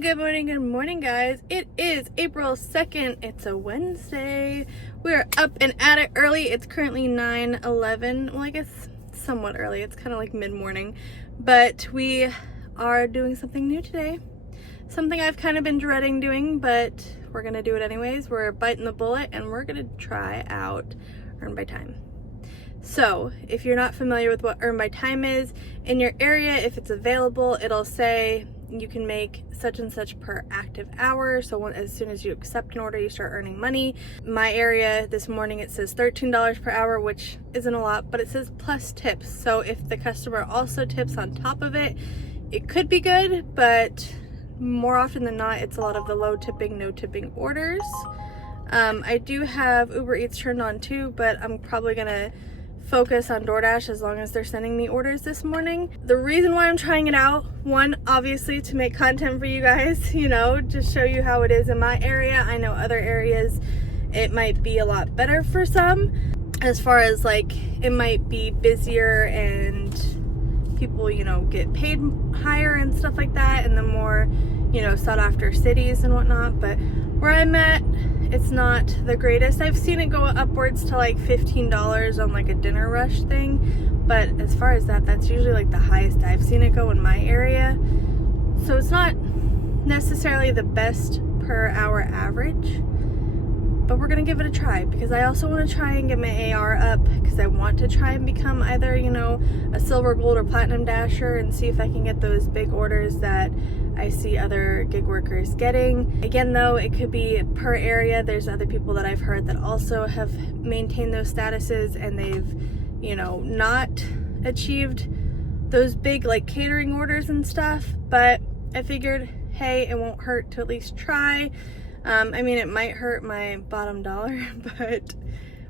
good morning, guys. It is April 2nd. It's a Wednesday. We are up and at it early. It's currently 9:11. Well, I guess somewhat early. It's kind of like mid-morning. But we are doing something new today. Something I've kind of been dreading doing, but we're going to do it anyways. We're biting the bullet and we're going to try out Earn by Time. So if you're not familiar with what Earn by Time is, in your area, if it's available, it'll say you can make such and such per active hour. So as soon as you accept an order, you start earning money. My area this morning, it says $13 per hour, which isn't a lot, but it says plus tips. So if the customer also tips on top of it, it could be good, but more often than not, it's a lot of the low tipping, no tipping orders. I do have Uber Eats turned on too, but I'm probably gonna focus on DoorDash as long as they're sending me orders this morning. The reason why I'm trying it out, one, obviously to make content for you guys, you know, just show you how it is in my area. I know other areas it might be a lot better for some, as far as like it might be busier and people, you know, get paid higher and stuff like that, and the more, you know, sought after cities and whatnot. But where I'm at, it's not the greatest. I've seen it go upwards to like $15 on like a dinner rush thing, but as far as that, that's usually like the highest I've seen it go in my area. So it's not necessarily the best per hour average, but we're gonna give it a try because I also want to try and get my AR up because I want to try and become either, you know, a silver, gold, or platinum dasher and see if I can get those big orders that I see other gig workers getting. Again though, it could be per area. There's other people that I've heard that also have maintained those statuses and they've, you know, not achieved those big like catering orders and stuff, but I figured, hey, it won't hurt to at least try. I mean, it might hurt my bottom dollar, but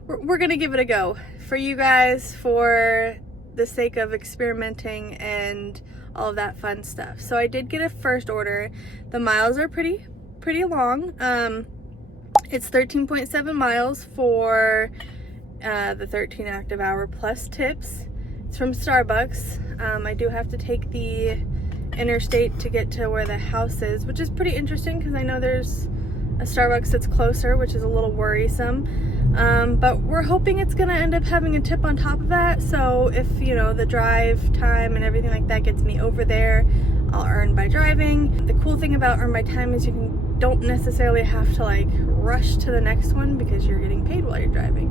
we're gonna give it a go for you guys for the sake of experimenting and all of that fun stuff. So I did get a first order. The miles are pretty long. It's 13.7 miles for the 13 active hour plus tips. It's from Starbucks. I do have to take the interstate to get to where the house is, which is pretty interesting because I know there's a Starbucks that's closer, which is a little worrisome. But we're hoping it's gonna end up having a tip on top of that. So if, you know, the drive time and everything like that gets me over there, I'll earn by driving. The cool thing about Earn by Time is you don't necessarily have to like rush to the next one because you're getting paid while you're driving.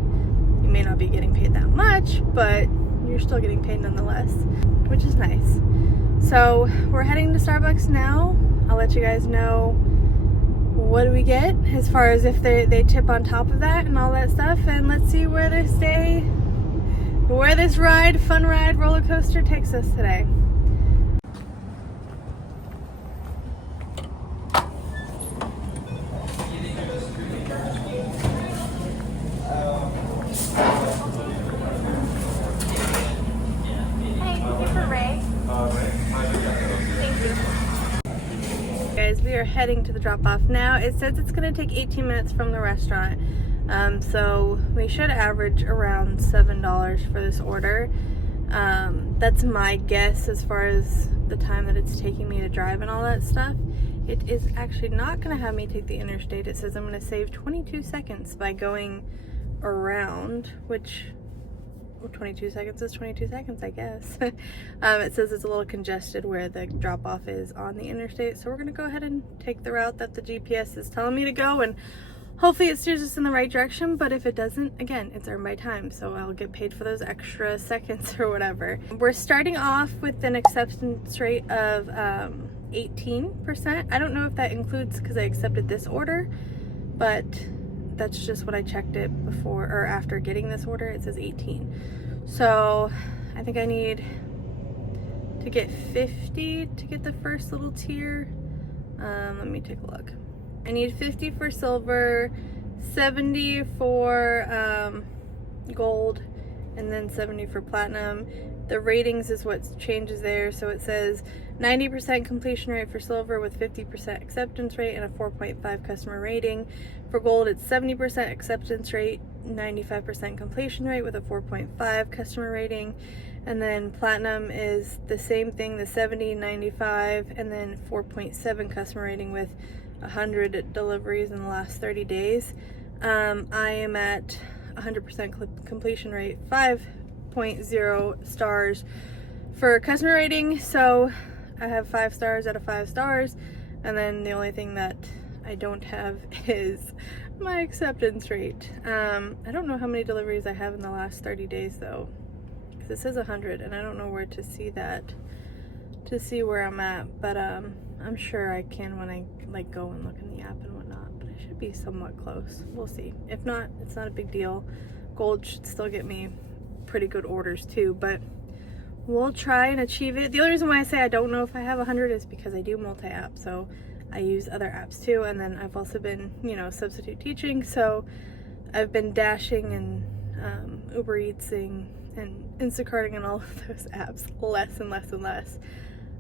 You may not be getting paid that much, but you're still getting paid nonetheless, which is nice. So we're heading to Starbucks now. I'll let you guys know what do we get as far as if they tip on top of that and all that stuff, and let's see where this fun ride roller coaster takes us today. Guys, we are heading to the drop-off now. It says it's going to take 18 minutes from the restaurant, so we should average around $7 for this order. That's my guess as far as the time that it's taking me to drive and all that stuff. It is actually not going to have me take the interstate. It says I'm going to save 22 seconds by going around, which 22 seconds is 22 seconds, I guess. It says it's a little congested where the drop-off is on the interstate, so we're gonna go ahead and take the route that the GPS is telling me to go, and hopefully it steers us in the right direction. But if it doesn't, again, it's Earn by Time, so I'll get paid for those extra seconds or whatever. We're starting off with an acceptance rate of 18%. I don't know if that includes because I accepted this order, but that's just what I checked it before or after getting this order. It says 18. So I think I need to get 50 to get the first little tier. Let me take a look. I need 50 for silver, 70 for gold, and then 70 for platinum. The ratings is what changes there. So it says 90% completion rate for silver with 50% acceptance rate and a 4.5 customer rating. For gold, it's 70% acceptance rate, 95% completion rate with a 4.5 customer rating. And then platinum is the same thing, the 70, 95, and then 4.7 customer rating with 100 deliveries in the last 30 days. I am at 100% completion rate, 5.0 stars for customer rating. So I have 5 stars out of 5 stars. And then the only thing that I don't have is my acceptance rate. I don't know how many deliveries I have in the last 30 days though. This says 100 and I don't know where to see that, to see where I'm at, but I'm sure I can when I like go and look in the app and whatnot, but I should be somewhat close. We'll see. If not, it's not a big deal. Gold should still get me pretty good orders too, but we'll try and achieve it. The only reason why I say I don't know if I have 100 is because I do multi-app, so I use other apps too, and then I've also been, you know, substitute teaching, so I've been Dashing and Uber Eatsing and Instacarting and all of those apps less and less and less,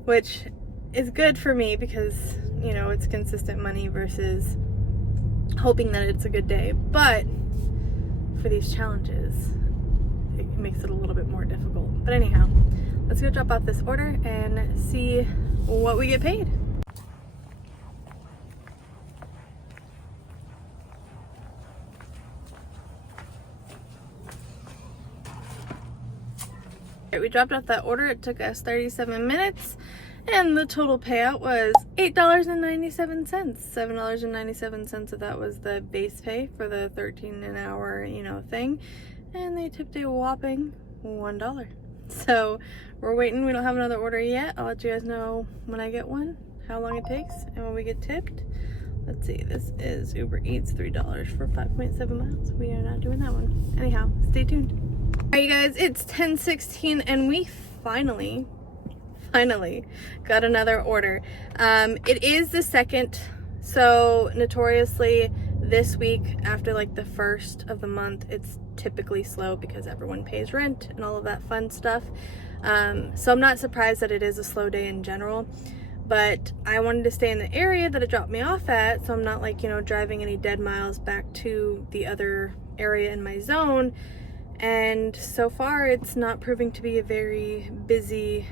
which is good for me because, you know, it's consistent money versus hoping that it's a good day. But for these challenges, it makes it a little bit more difficult. But anyhow, let's go drop off this order and see what we get paid. We dropped off that order. It took us 37 minutes and the total payout was $8.97. $7.97 of that was the base pay for the 13 an hour, you know, thing, and they tipped a whopping $1. So we're waiting. We don't have another order yet. I'll let you guys know when I get one, how long it takes, and when we get tipped. Let's see, this is Uber Eats, $3 for 5.7 miles. We are not doing that one. Anyhow, stay tuned. Alright you guys, it's 10:16 and we finally got another order. It is the second, so notoriously this week after like the first of the month, it's typically slow because everyone pays rent and all of that fun stuff. So I'm not surprised that it is a slow day in general, but I wanted to stay in the area that it dropped me off at, so I'm not like, you know, driving any dead miles back to the other area in my zone. And so far it's not proving to be a very busy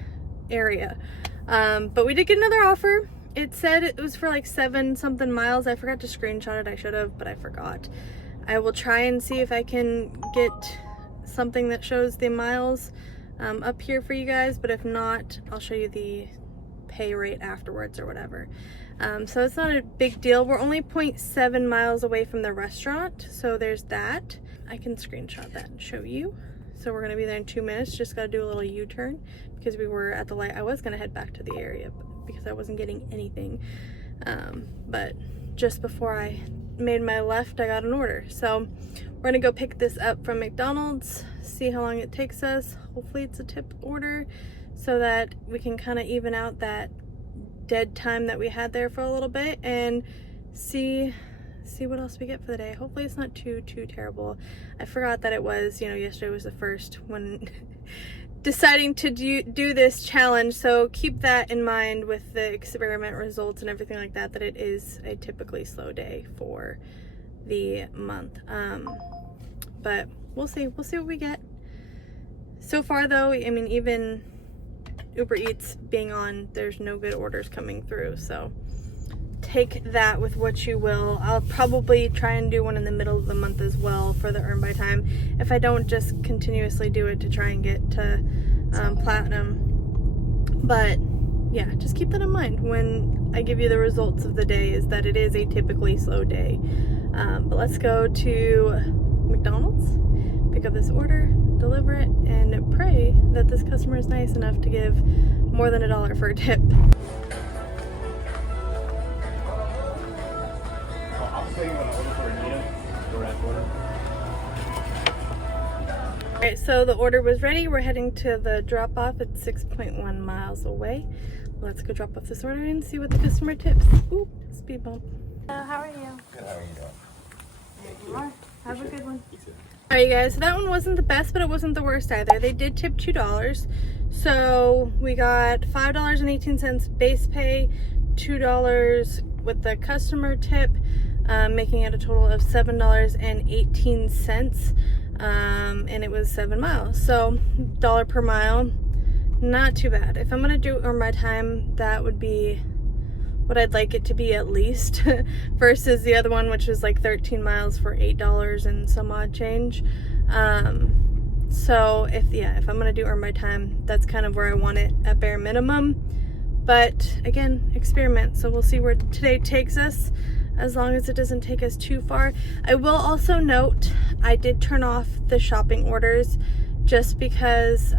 area, but we did get another offer. It said it was for like 7 something miles. I forgot to screenshot it. I should have, but I forgot. I will try and see if I can get something that shows the miles up here for you guys, but if not, I'll show you the pay rate afterwards or whatever. So it's not a big deal. We're only 0.7 miles away from the restaurant, so there's that. I can screenshot that and show you. So we're gonna be there in 2 minutes. Just gotta do a little U-turn because we were at the light. I was gonna head back to the area because I wasn't getting anything. But just before I made my left, I got an order. So we're gonna go pick this up from McDonald's, see how long it takes us. Hopefully it's a tip order so that we can kind of even out that dead time that we had there for a little bit and see what else we get for the day. Hopefully it's not too terrible. I forgot that it was, you know, yesterday was the first when deciding to do this challenge, so keep that in mind with the experiment results and everything like that, that it is a typically slow day for the month. But we'll see what we get. So far though, I mean, even Uber Eats being on, there's no good orders coming through, so take that with what you will. I'll probably try and do one in the middle of the month as well for the earn by time. If I don't, just continuously do it to try and get to platinum. But yeah, just keep that in mind when I give you the results of the day, is that it is a typically slow day. But let's go to McDonald's, pick up this order, deliver it, and pray that this customer is nice enough to give more than $1 for a tip. Alright, so the order was ready. We're heading to the drop off. It's 6.1 miles away. Let's go drop off this order and see what the customer tips. Ooh, speed bump. How are you? Good, how are you doing? There you are. Have a good one. Alright guys, so that one wasn't the best, but it wasn't the worst either. They did tip $2. So we got $5.18 base pay, $2 with the customer tip, making it a total of $7.18. And it was 7 miles. So $1 per mile, not too bad. If I'm gonna do Earn My Time, that would be what I'd like it to be at least, versus the other one, which was like 13 miles for $8 and some odd change. So if I'm gonna do Earn My Time, that's kind of where I want it at bare minimum. But again, experiment, so we'll see where today takes us, as long as it doesn't take us too far. I will also note, I did turn off the shopping orders, just because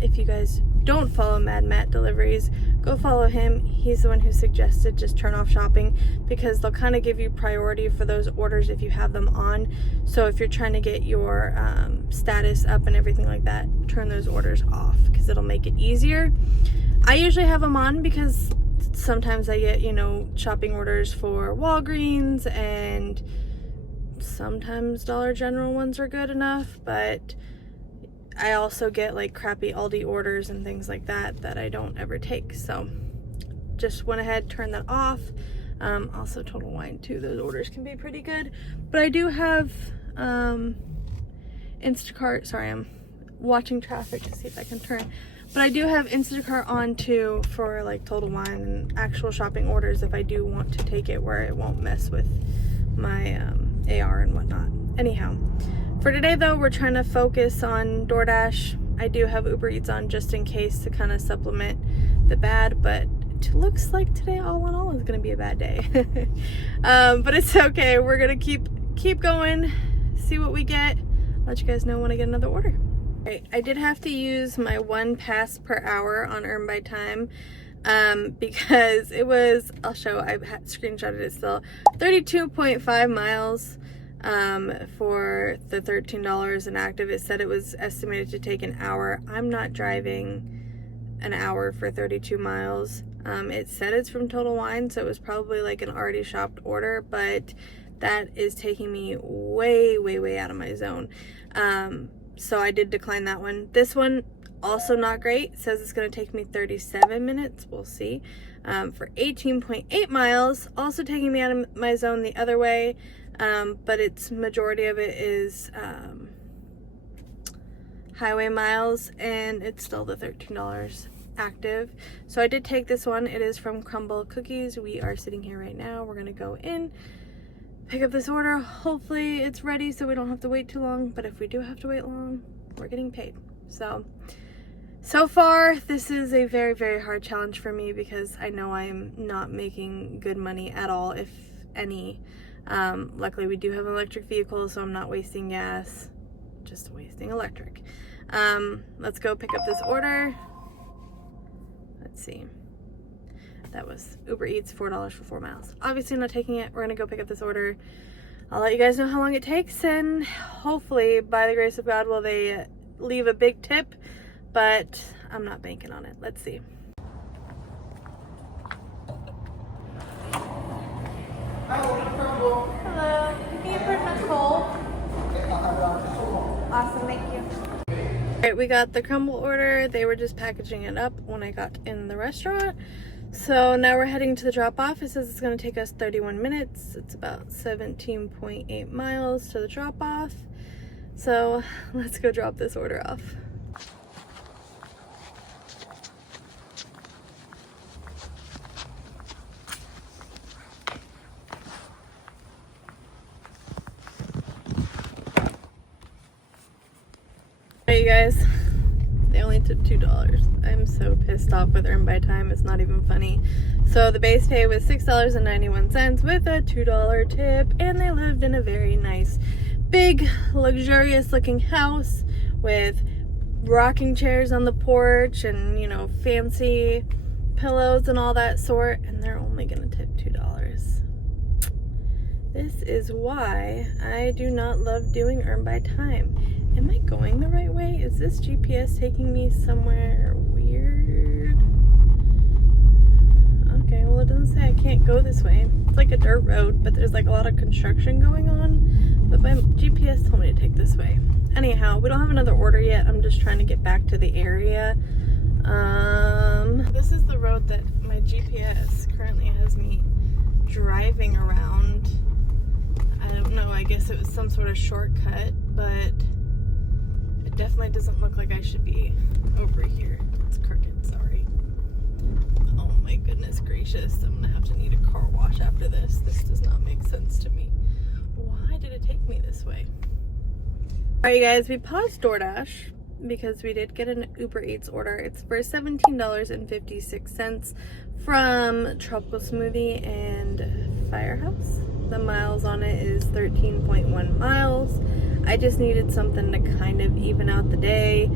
if you guys don't follow Mad Matt Deliveries, go follow him. He's the one who suggested just turn off shopping, because they'll kind of give you priority for those orders if you have them on. So if you're trying to get your status up and everything like that, turn those orders off, because it'll make it easier. I usually have them on because sometimes I get, shopping orders for Walgreens, and sometimes Dollar General ones are good enough, but I also get like crappy Aldi orders and things like that that I don't ever take. So just went ahead, turned that off. Also Total Wine too, those orders can be pretty good. But I do have Instacart. Sorry, I'm watching traffic to see if I can turn. But I do have Instacart on too for like Total Wine and actual shopping orders if I do want to take it, where it won't mess with my AR and whatnot. Anyhow, for today though, we're trying to focus on DoorDash. I do have Uber Eats on just in case to kind of supplement the bad, but it looks like today all in all is going to be a bad day. But it's okay. We're going to keep going, see what we get. Let you guys know when I get another order. Right, I did have to use my 1 pass per hour on Earn by Time, because it was, I'll show, I screenshotted it still, 32.5 miles for the $13 inactive. It said it was estimated to take an hour. I'm not driving an hour for 32 miles. It said it's from Total Wine, so it was probably like an already shopped order, but that is taking me way out of my zone. So I did decline that one. This one, also not great. It says it's going to take me 37 minutes. We'll see. For 18.8 miles, also taking me out of my zone the other way. But its majority of it is highway miles, and it's still the $13 active. So I did take this one. It is from Crumbl Cookies. We are sitting here right now. We're going to go in, pick up this order. Hopefully it's ready so we don't have to wait too long, but if we do have to wait long, we're getting paid. So far this is a very hard challenge for me, because I know I'm not making good money at all, if any. Luckily we do have an electric vehicle, so I'm not wasting gas, just wasting electric. Let's go pick up this order. Let's see. That was Uber Eats, $4 for 4 miles. Obviously I'm not taking it. We're gonna go pick up this order. I'll let you guys know how long it takes, and hopefully by the grace of God will they leave a big tip, but I'm not banking on it. Let's see. Hello. Can you put my coal? Awesome, thank you. Alright, we got the Crumbl order. They were just packaging it up when I got in the restaurant. So now we're heading to the drop-off. It says it's going to take us 31 minutes. It's about 17.8 miles to the drop-off. So let's go drop this order off. Hey guys, they only took $2. I'm so pissed off with Earn by Time, it's not even funny. So the base pay was $6.91 with a $2 tip, and they lived in a very nice, big, luxurious looking house with rocking chairs on the porch and, fancy pillows and all that sort, and they're only gonna tip $2. This is why I do not love doing Earn by Time. Am I going the right way? Is this GPS taking me somewhere weird? Okay, well well, it doesn't say I can't go this way. It's like a dirt road, but there's like a lot of construction going on. But my GPS told me to take this way. Anyhow, we don't have another order yet. I'm just trying to get back to the area. This is the road that my GPS currently has me driving around. I don't know, I guess it was some sort of shortcut, but it definitely doesn't look like I should be over here. It's crooked, sorry. Oh my goodness gracious, I'm gonna have to need a car wash after this. This does not make sense to me. Why did it take me this way? Alright guys, we paused DoorDash because we did get an Uber Eats order. It's for $17.56 from Tropical Smoothie and Firehouse. The miles on it is 13.1 miles. I just needed something to kind of even out the day.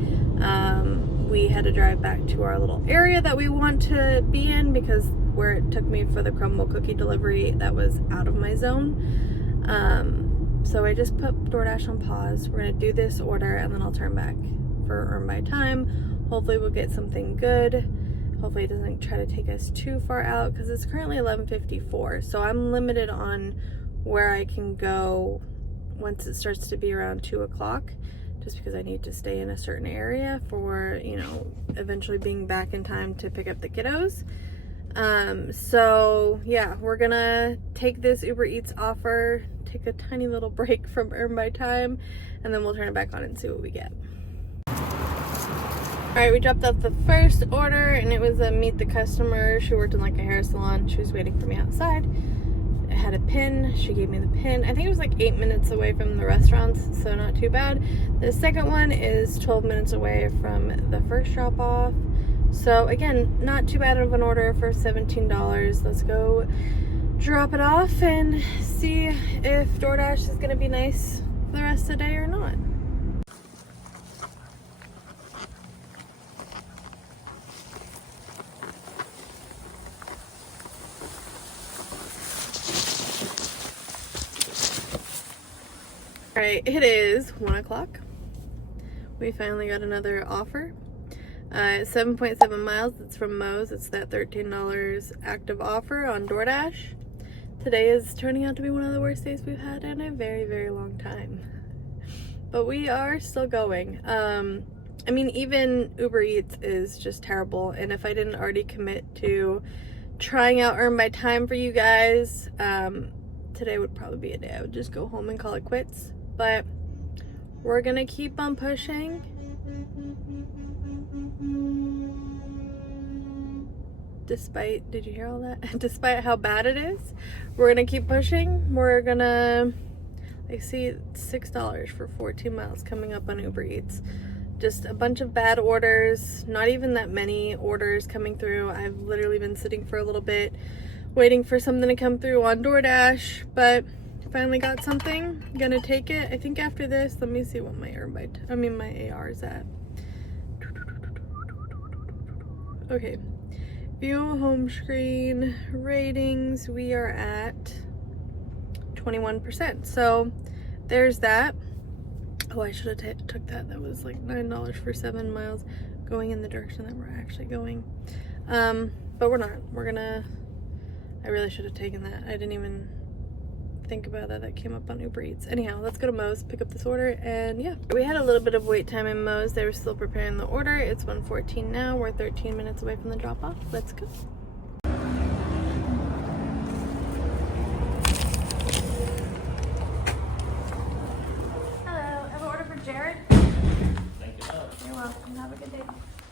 We had to drive back to our little area that we want to be in because where it took me for the Crumbl Cookie delivery, that was out of my zone. So I just put DoorDash on pause. We're gonna do this order and then I'll turn back for Earn by Time. Hopefully we'll get something good. Hopefully it doesn't try to take us too far out because it's currently 11:54. So I'm limited on where I can go once it starts to be around 2 o'clock, just because I need to stay in a certain area for, you know, eventually being back in time to pick up the kiddos. So yeah, we're gonna take this Uber Eats offer, take a tiny little break from Earn by Time, and then we'll turn it back on and see what we get. Alright, we dropped off the first order and it was a meet the customer. She worked in like a hair salon. She was waiting for me outside. I had a pin. She gave me the pin. I think it was like 8 minutes away from the restaurants, so not too bad. The second one is 12 minutes away from the first drop off. So again, not too bad of an order for $17. Let's go drop it off and see if DoorDash is gonna be nice for the rest of the day or not. Alright, it is 1 o'clock. We finally got another offer. 7.7 miles, it's from Moe's. It's that $13 active offer on DoorDash. Today is turning out to be one of the worst days we've had in a very, very long time. But we are still going. I mean, even Uber Eats is just terrible. And if I didn't already commit to trying out Earn by Time for you guys, today would probably be a day I would just go home and call it quits. But we're gonna keep on pushing. Despite, did you hear all that? Despite how bad it is, we're gonna keep pushing. We're gonna, I see $6 for 14 miles coming up on Uber Eats. Just a bunch of bad orders, not even that many orders coming through. I've literally been sitting for a little bit waiting for something to come through on DoorDash, but finally got something. Gonna take it. I think after this, let me see what my my AR is at. Okay, view home screen ratings, we are at 21%. So there's that. Oh, I should have took that. That was like $9 for 7 miles going in the direction that we're actually going. But we're not. We're gonna, I really should have taken that. I didn't even think about that. That came up on Uber Eats. Anyhow, let's go to Moe's, pick up this order, and yeah. We had a little bit of wait time in Moe's. They were still preparing the order. It's 1:14 now. We're 13 minutes away from the drop-off. Let's go. Have a good day.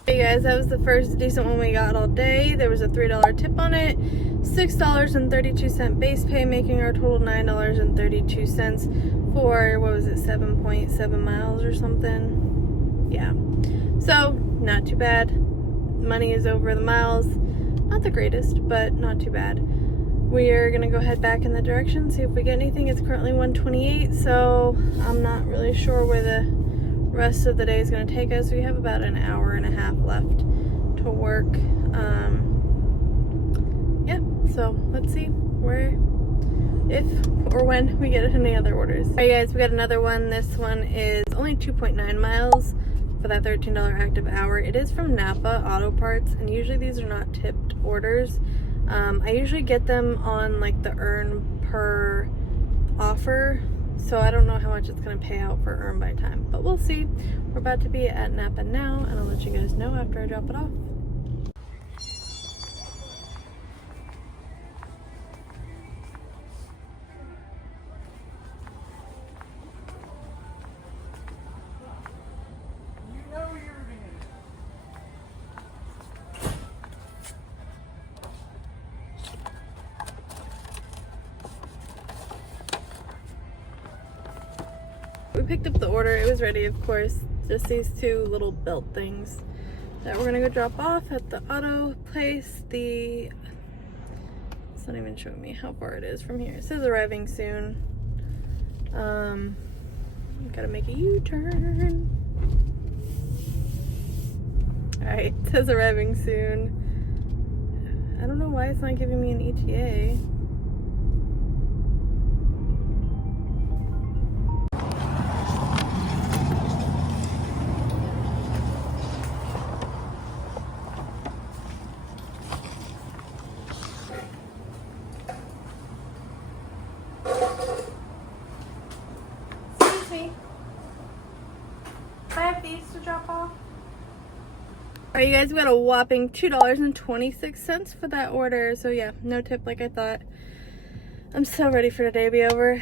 Hey guys, that was the first decent one we got all day. There was a $3 tip on it, $6.32 base pay, making our total $9.32 for, what was it, 7.7 miles or something. Yeah, so not too bad. Money is over the miles. Not the greatest, but not too bad. We are gonna go head back in the direction, see if we get anything. It's currently 1:28, so I'm not really sure where the rest of the day is going to take us. We have about an hour and a half left to work. Yeah, so let's see where, if or when we get any other orders. Alright guys, we got another one. This one is only 2.9 miles for that $13 active hour. It is from Napa Auto Parts, and usually these are not tipped orders. I usually get them on like the earn per offer, so I don't know how much it's going to pay out for earn by time, but we'll see. We're about to be at Napa now, and I'll let you guys know after I drop it off. We picked up the order. It was ready, of course. Just these two little belt things that we're gonna go drop off at the auto place. It's not even showing me how far it is from here. It says arriving soon. Gotta make a U-turn. Alright, it says arriving soon. I don't know why it's not giving me an ETA. I have these to drop off. Alright, you guys, we got a whopping $2.26 for that order. So yeah, no tip like I thought. I'm so ready for today to be over.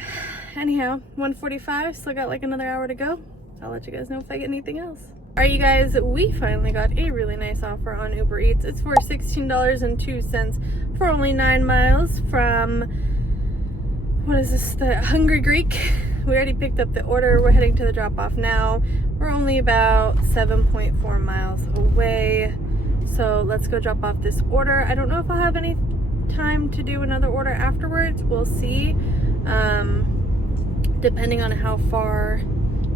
Anyhow, 1:45, still got like another hour to go. I'll let you guys know if I get anything else. Alright, you guys, we finally got a really nice offer on Uber Eats. It's for $16.02 for only 9 miles from, what is this, the Hungry Greek. We already picked up the order. We're heading to the drop-off now. We're only about 7.4 miles away. So let's go drop off this order. I don't know if I'll have any time to do another order afterwards. We'll see. Depending on how far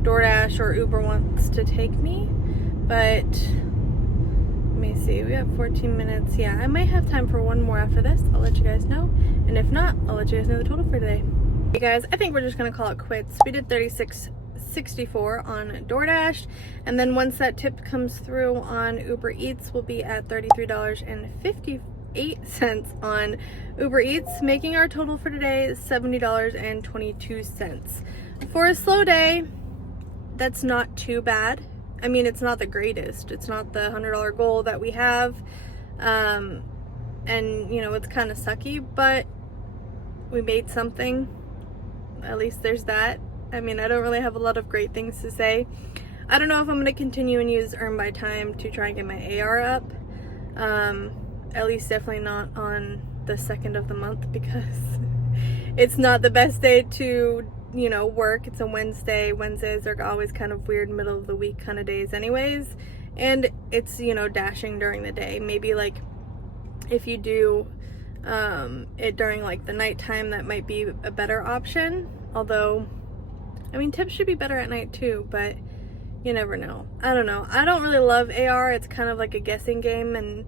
DoorDash or Uber wants to take me. But let me see. We have 14 minutes. Yeah, I might have time for one more after this. I'll let you guys know. And if not, I'll let you guys know the total for today. Hey guys, I think we're just gonna call it quits. We did $36.64 on DoorDash, and then once that tip comes through on Uber Eats, we'll be at $33.58 on Uber Eats, making our total for today $70.22. For a slow day, that's not too bad. I mean, it's not the greatest. It's not the $100 goal that we have, and you know, it's kind of sucky, but we made something. At least there's that. I mean, I don't really have a lot of great things to say. I don't know if I'm going to continue and use earn by time to try and get my AR up. At least definitely not on the 2nd of the month, because it's not the best day to, you know, work. It's a Wednesday. Wednesdays are always kind of weird middle of the week kind of days anyways. And it's, you know, dashing during the day. Maybe like if you do it during like the nighttime, that might be a better option. Although, I mean, tips should be better at night too, but you never know. I don't know. I don't really love AR. It's kind of like a guessing game, and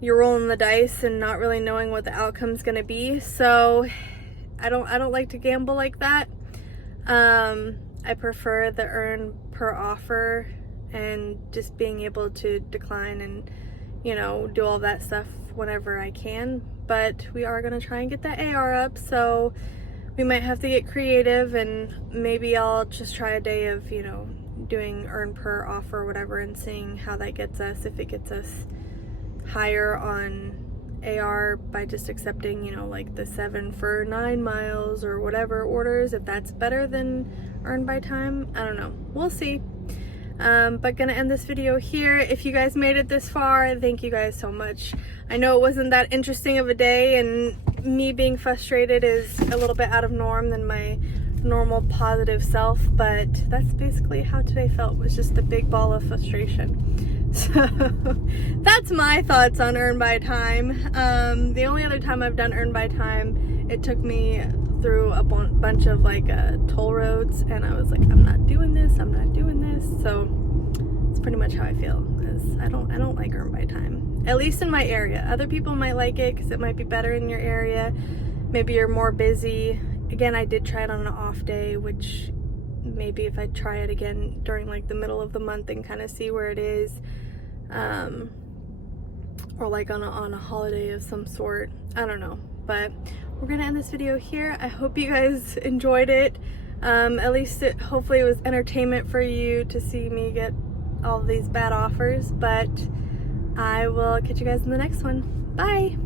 you're rolling the dice and not really knowing what the outcome's gonna be. So I don't like to gamble like that. I prefer the earn per offer and just being able to decline and, you know, do all that stuff whenever I can. But we are gonna try and get that AR up, so we might have to get creative, and maybe I'll just try a day of, you know, doing earn per offer or whatever and seeing how that gets us, if it gets us higher on AR by just accepting, you know, like the 7 for 9 miles or whatever orders, if that's better than earn by time. I don't know. We'll see. But gonna end this video here. If you guys made it this far, thank you guys so much. I know it wasn't that interesting of a day, and me being frustrated is a little bit out of norm than my normal positive self, but that's basically how today felt, was just a big ball of frustration. So that's my thoughts on earn by time. The only other time I've done earn by time, it took me through a bunch of like toll roads, and I was like, I'm not doing this, I'm not doing this. So it's pretty much how I feel, is I don't like earn by time, at least in my area. Other people might like it because it might be better in your area. Maybe you're more busy. Again, I did try it on an off day, which maybe if I try it again during like the middle of the month and kind of see where it is, or like on a holiday of some sort. I don't know, but we're gonna end this video here. I hope you guys enjoyed it. At least hopefully it was entertainment for you to see me get all these bad offers, but I will catch you guys in the next one. Bye!